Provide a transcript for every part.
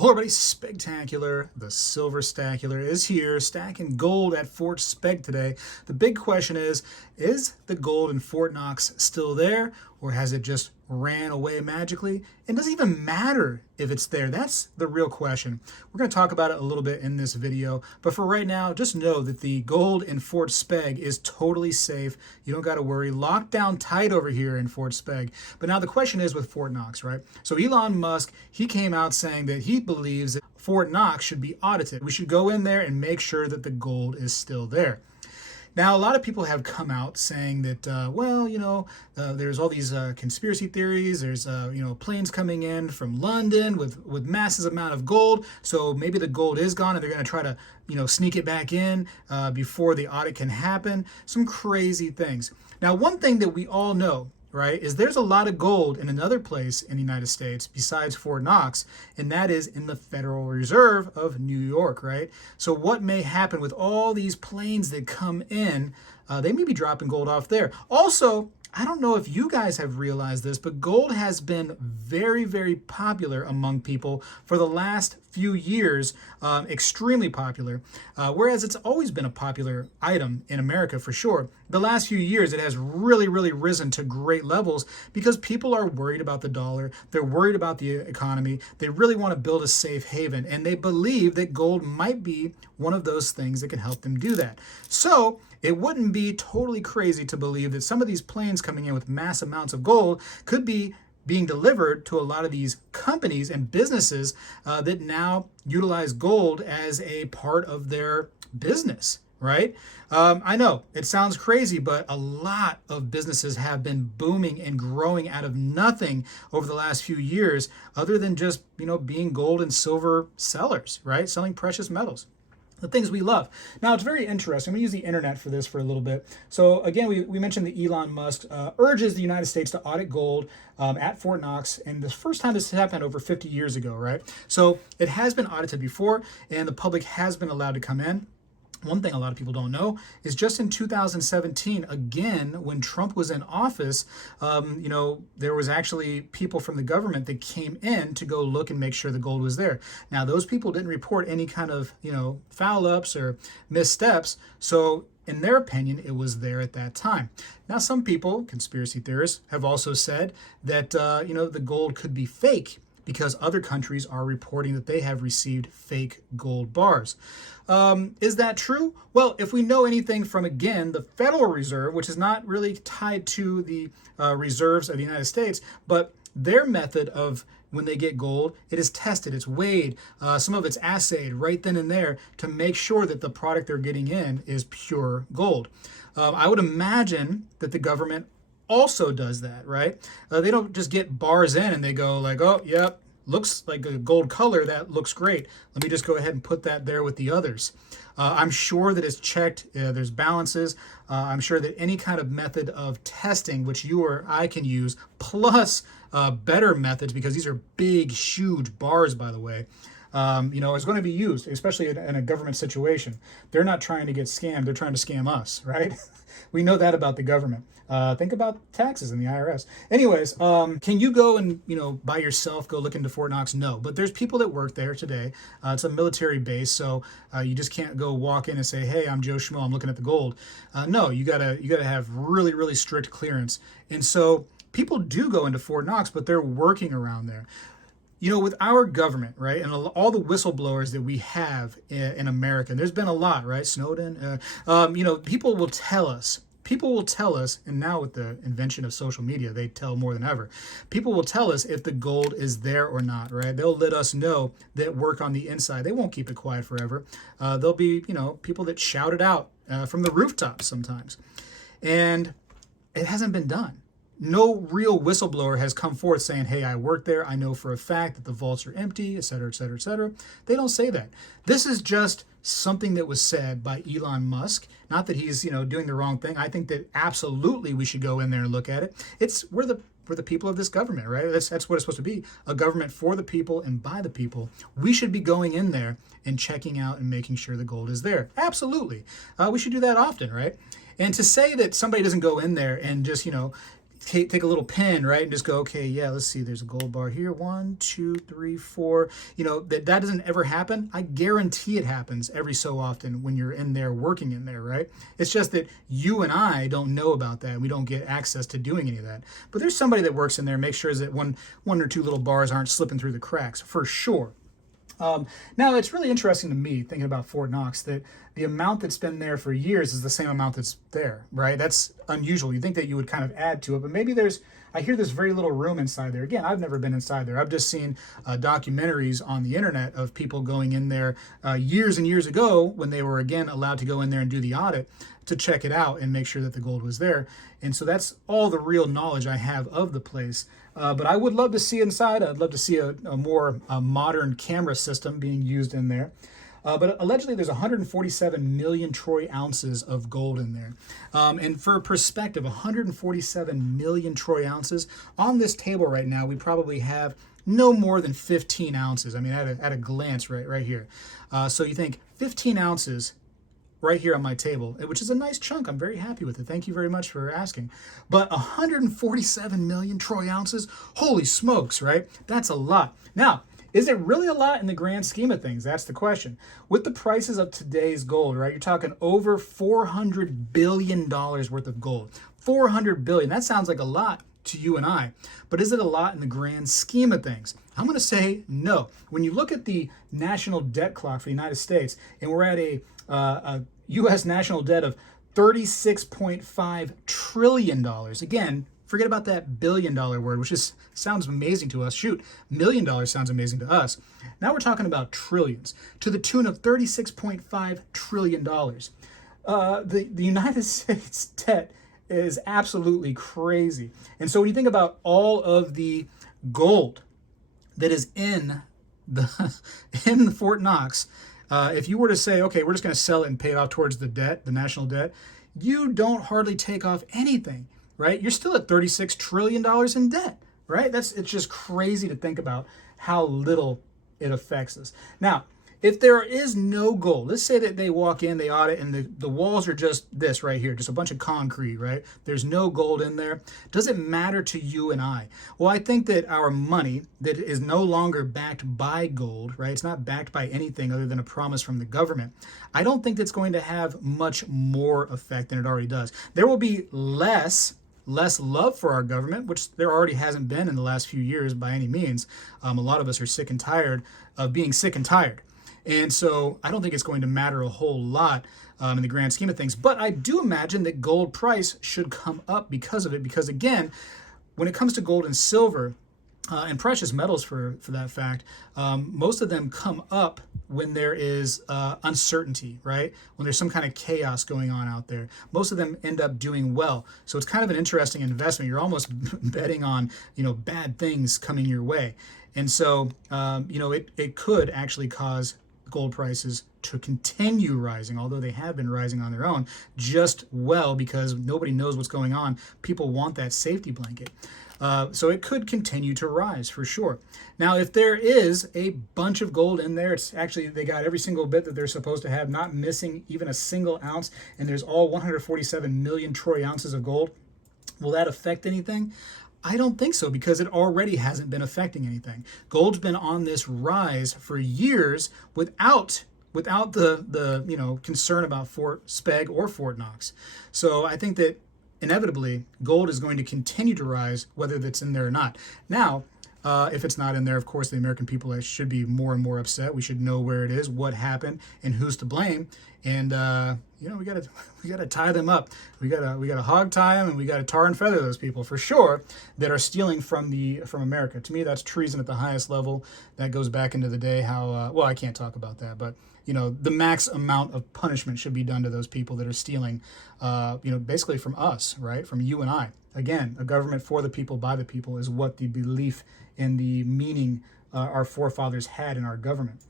Hello everybody, Spegtacular, the Silver Stacular is here, stacking gold at Fort Speg today. The big question is the gold in Fort Knox still there, or has it just ran away magically? And does it even matter if it's there? That's the real question. We're going to talk about it a little bit in this video, but for right now, just know that the gold in Fort Speg is totally safe. You don't got to worry. Locked down tight over here in Fort Speg. But now the question is with Fort Knox, right? So Elon Musk, he came out saying that he believes that Fort Knox should be audited. We should go in there and make sure that the gold is still there. Now, a lot of people have come out saying that, there's all these conspiracy theories. There's, planes coming in from London with massive amount of gold. So maybe the gold is gone and they're going to try to, sneak it back in before the audit can happen. Some crazy things. Now, one thing that we all know, right, is there's a lot of gold in another place in the United States besides Fort Knox, and that is in the Federal Reserve of New York, right? So what may happen with all these planes that come in, they may be dropping gold off there. Also, I don't know if you guys have realized this, but gold has been very, very popular among people for the last few years, extremely popular, whereas it's always been a popular item in America for sure. The last few years, it has really, really risen to great levels because people are worried about the dollar. They're worried about the economy. They really want to build a safe haven, and they believe that gold might be one of those things that can help them do that. So it wouldn't be totally crazy to believe that some of these planes coming in with mass amounts of gold could be being delivered to a lot of these companies and businesses that now utilize gold as a part of their business, right? I know it sounds crazy, but a lot of businesses have been booming and growing out of nothing over the last few years, other than just, being gold and silver sellers, right? Selling precious metals. The things we love. Now, it's very interesting. I'm going to use the internet for this for a little bit. So again, we mentioned that Elon Musk urges the United States to audit gold at Fort Knox. And the first time this happened over 50 years ago, right? So it has been audited before, and the public has been allowed to come in. One thing a lot of people don't know is just in 2017, again, when Trump was in office, there was actually people from the government that came in to go look and make sure the gold was there. Now, those people didn't report any kind of, foul ups or missteps. So in their opinion, it was there at that time. Now, some people, conspiracy theorists, have also said that, the gold could be fake because other countries are reporting that they have received fake gold bars. Is that true? Well, if we know anything from, again, the Federal Reserve, which is not really tied to the reserves of the United States, but their method of when they get gold, it is tested, it's weighed, some of it's assayed right then and there to make sure that the product they're getting in is pure gold. I would imagine that the government also does that, right? They don't just get bars in and they go like, oh, yep, looks like a gold color, that looks great. Let me just go ahead and put that there with the others. I'm sure that it's checked, there's balances. I'm sure that any kind of method of testing, which you or I can use, plus better methods, because these are big, huge bars, by the way, is going to be used, especially in a government situation. They're not trying to get scammed, they're trying to scam us, right? We know that about the government. Think about taxes and the IRS. Anyways, can you go and, by yourself go look into Fort Knox? No, but there's people that work there today. It's a military base, so you just can't go walk in and say, hey, I'm Joe Schmo, I'm looking at the gold. No, you gotta have really, really strict clearance. And so people do go into Fort Knox, but they're working around there. With our government, right, and all the whistleblowers that we have in America, and there's been a lot, right? Snowden, people will tell us, and now with the invention of social media, they tell more than ever. People will tell us if the gold is there or not, right? They'll let us know that work on the inside. They won't keep it quiet forever. There'll be, people that shout it out from the rooftops sometimes. And it hasn't been done. No real whistleblower has come forth saying, hey, I work there. I know for a fact that the vaults are empty, et cetera, et cetera, et cetera. They don't say that. This is just something that was said by Elon Musk. Not that he's, doing the wrong thing. I think that absolutely we should go in there and look at it. We're the people of this government, right? That's what it's supposed to be. A government for the people and by the people. We should be going in there and checking out and making sure the gold is there. Absolutely. We should do that often, right? And to say that somebody doesn't go in there and just, take a little pen, right, and just go, okay, yeah, let's see, there's a gold bar here, 1, 2, 3, 4. That doesn't ever happen. I guarantee it happens every so often when you're in there working in there, right? It's just that you and I don't know about that. We don't get access to doing any of that. But there's somebody that works in there, makes sure that one or two little bars aren't slipping through the cracks, for sure. Now, it's really interesting to me, thinking about Fort Knox, that the amount that's been there for years is the same amount that's there, right? That's unusual. You'd think that you would kind of add to it, but maybe I hear there's very little room inside there. Again, I've never been inside there. I've just seen documentaries on the internet of people going in there years and years ago when they were, again, allowed to go in there and do the audit to check it out and make sure that the gold was there. And so that's all the real knowledge I have of the place. But I would love to see inside. I'd love to see a more modern camera system being used in there. But allegedly there's 147 million troy ounces of gold in there. And for perspective, 147 million troy ounces. On this table right now, we probably have no more than 15 ounces. I mean, at a glance right here. So you think 15 ounces right here on my table, which is a nice chunk. I'm very happy with it. Thank you very much for asking. But 147 million troy ounces, holy smokes, right? That's a lot. Now, is it really a lot in the grand scheme of things? That's the question. With the prices of today's gold, right, you're talking over $400 billion worth of gold. 400 billion, that sounds like a lot to you and I, but is it a lot in the grand scheme of things? I'm going to say no. When you look at the national debt clock for the United States, and we're at a U.S. national debt of $36.5 trillion. Again, forget about that billion-dollar word, which sounds amazing to us. Shoot, $1 million sounds amazing to us. Now we're talking about trillions, to the tune of $36.5 trillion. The United States debt is absolutely crazy. And so when you think about all of the gold that is in the Fort Knox, if you were to say, okay, we're just going to sell it and pay it off towards the debt, the national debt, you don't hardly take off anything, right? You're still at $36 trillion in debt, right? It's just crazy to think about how little it affects us. Now, if there is no gold, let's say that they walk in, they audit, and the walls are just this right here, just a bunch of concrete, right? There's no gold in there. Does it matter to you and I? Well, I think that our money that is no longer backed by gold, right? It's not backed by anything other than a promise from the government. I don't think that's going to have much more effect than it already does. There will be less love for our government, which there already hasn't been in the last few years by any means. A lot of us are sick and tired of being sick and tired. And so I don't think it's going to matter a whole lot in the grand scheme of things. But I do imagine that gold price should come up because of it. Because again, when it comes to gold and silver and precious metals for that fact, most of them come up when there is uncertainty, right? When there's some kind of chaos going on out there. Most of them end up doing well. So it's kind of an interesting investment. You're almost betting on, bad things coming your way. And so, it could actually cause gold prices to continue rising, although they have been rising on their own just well because nobody knows what's going on. People want that safety blanket. So it could continue to rise for sure. Now, if there is a bunch of gold in there, it's actually, they got every single bit that they're supposed to have, not missing even a single ounce, and there's all 147 million troy ounces of gold. Will that affect anything? I don't think so, because it already hasn't been affecting anything. Gold's been on this rise for years without the concern about Fort Speg or Fort Knox. So I think that inevitably gold is going to continue to rise, whether that's in there or not. Now, if it's not in there, of course, the American people should be more and more upset. We should know where it is, what happened, and who's to blame. And we gotta tie them up. We gotta hog tie them, and we gotta tar and feather those people for sure that are stealing from America. To me, that's treason at the highest level. That goes back into the day how I can't talk about that, but the max amount of punishment should be done to those people that are stealing, basically from us, right? From you and I. Again, a government for the people, by the people is what the belief and the meaning our forefathers had in our government.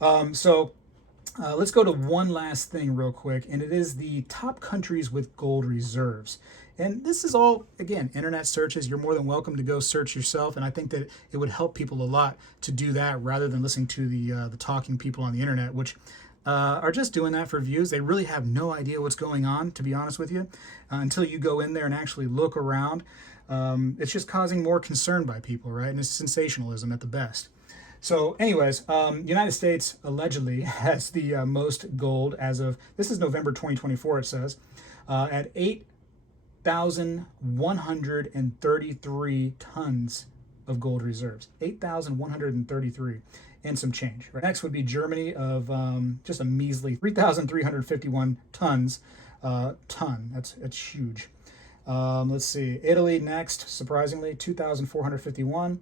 Let's go to one last thing real quick, and it is the top countries with gold reserves. And this is all, again, internet searches. You're more than welcome to go search yourself, and I think that it would help people a lot to do that rather than listening to the talking people on the internet, which are just doing that for views. They really have no idea what's going on, to be honest with you, until you go in there and actually look around. It's just causing more concern by people, right? And it's sensationalism at the best. So anyways, United States allegedly has the most gold as of, this is November 2024, it says, at 8,133 tons of gold reserves. 8,133 and some change. Right? Next would be Germany of just a measly 3,351 tons. That's huge. Let's see. Italy next, surprisingly, 2,451.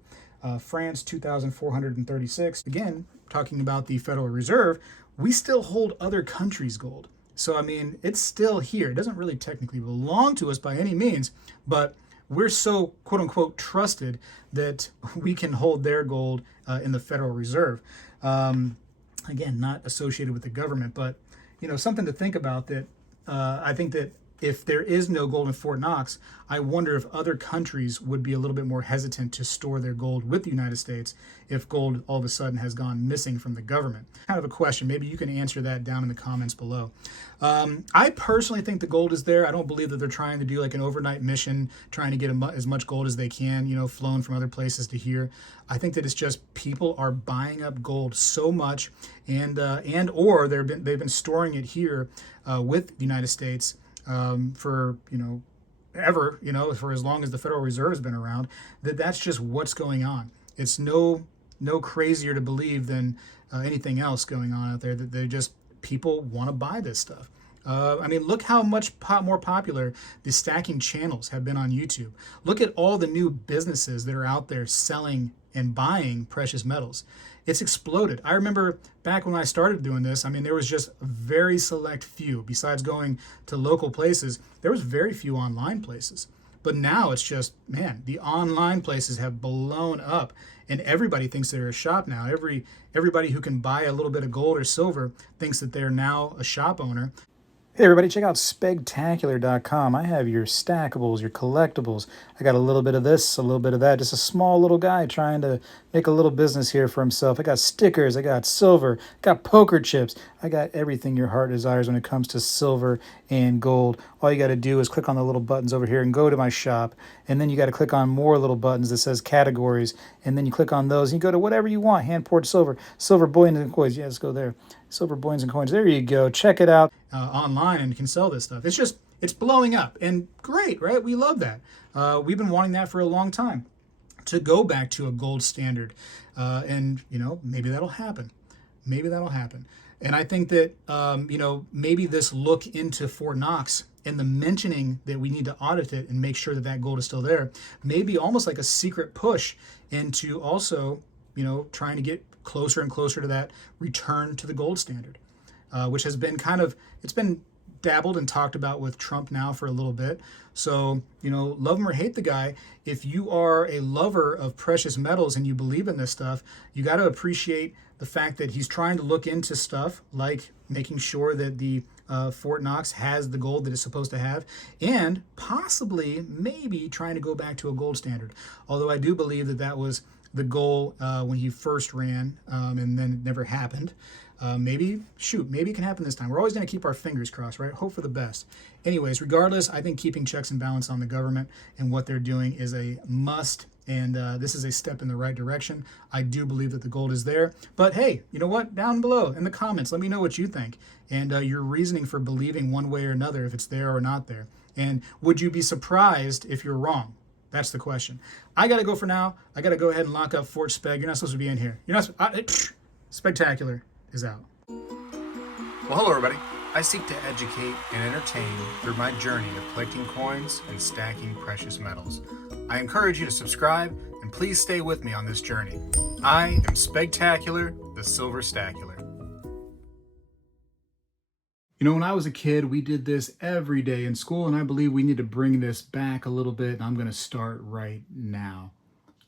France, 2,436. Again, talking about the Federal Reserve, we still hold other countries' gold. So, I mean, it's still here. It doesn't really technically belong to us by any means, but we're so, quote unquote, trusted that we can hold their gold in the Federal Reserve. Again, not associated with the government, but, you know, something to think about that I think that if there is no gold in Fort Knox, I wonder if other countries would be a little bit more hesitant to store their gold with the United States if gold all of a sudden has gone missing from the government. Kind of a question. Maybe you can answer that down in the comments below. I personally think the gold is there. I don't believe that they're trying to do like an overnight mission, trying to get as much gold as they can, you know, flown from other places to here. I think that it's just people are buying up gold so much, and or they've been storing it here with the United States for, you know, ever, you know, for as long as the Federal Reserve has been around, that's just what's going on. It's no crazier to believe than anything else going on out there, that they just, people want to buy this stuff. I mean, look how much more popular the stacking channels have been on YouTube. Look at all the new businesses that are out there selling and buying precious metals. It's exploded. I remember back when I started doing this, I mean, there was just a very select few. Besides going to local places, there was very few online places. But now it's just, man, the online places have blown up, and everybody thinks they're a shop now. Everybody who can buy a little bit of gold or silver thinks that they're now a shop owner. Hey everybody, check out Spegtacular.com. I have your stackables, your collectibles. I got a little bit of this, a little bit of that. Just a small little guy trying to make a little business here for himself. I got stickers, I got silver, I got poker chips. I got everything your heart desires when it comes to silver and gold. All you got to do is click on the little buttons over here and go to my shop. And then you got to click on more little buttons that says categories. And then you click on those and you go to whatever you want. Hand poured silver, silver bullion and coins. Yeah, let's go there. Silver bullions and coins. There you go. Check it out online, and you can sell this stuff. It's blowing up, and great, right? We love that. We've been wanting that for a long time, to go back to a gold standard, and you know, maybe that'll happen. Maybe that'll happen. And I think that you know, maybe this look into Fort Knox and the mentioning that we need to audit it and make sure that that gold is still there, maybe almost like a secret push into also, you know, trying to get closer and closer to that return to the gold standard, which has been it's been dabbled and talked about with Trump now for a little bit. So, you know, love him or hate the guy, if you are a lover of precious metals and you believe in this stuff, you got to appreciate the fact that he's trying to look into stuff like making sure that the Fort Knox has the gold that it's supposed to have, and possibly maybe trying to go back to a gold standard. Although I do believe that that was the goal when he first ran, and then it never happened. Maybe it can happen this time. We're always going to keep our fingers crossed, right? Hope for the best. Anyways, regardless, I think keeping checks and balance on the government and what they're doing is a must, and this is a step in the right direction. I do believe that the gold is there. But hey, you know what? Down below in the comments, let me know what you think and your reasoning for believing one way or another, if it's there or not there. And would you be surprised if you're wrong? That's the question. I got to go for now. I got to go ahead and lock up Fort Speg. You're not supposed to be in here. You're not. Spegtacular is out. Well, hello everybody. I seek to educate and entertain through my journey of collecting coins and stacking precious metals. I encourage you to subscribe and please stay with me on this journey. I am Spegtacular, the Silver Stacular. You know, when I was a kid, we did this every day in school, and I believe we need to bring this back a little bit, and I'm going to start right now.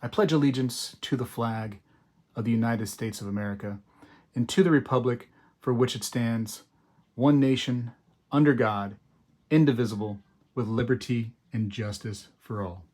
I pledge allegiance to the flag of the United States of America and to the republic for which it stands, one nation, under God, indivisible, with liberty and justice for all.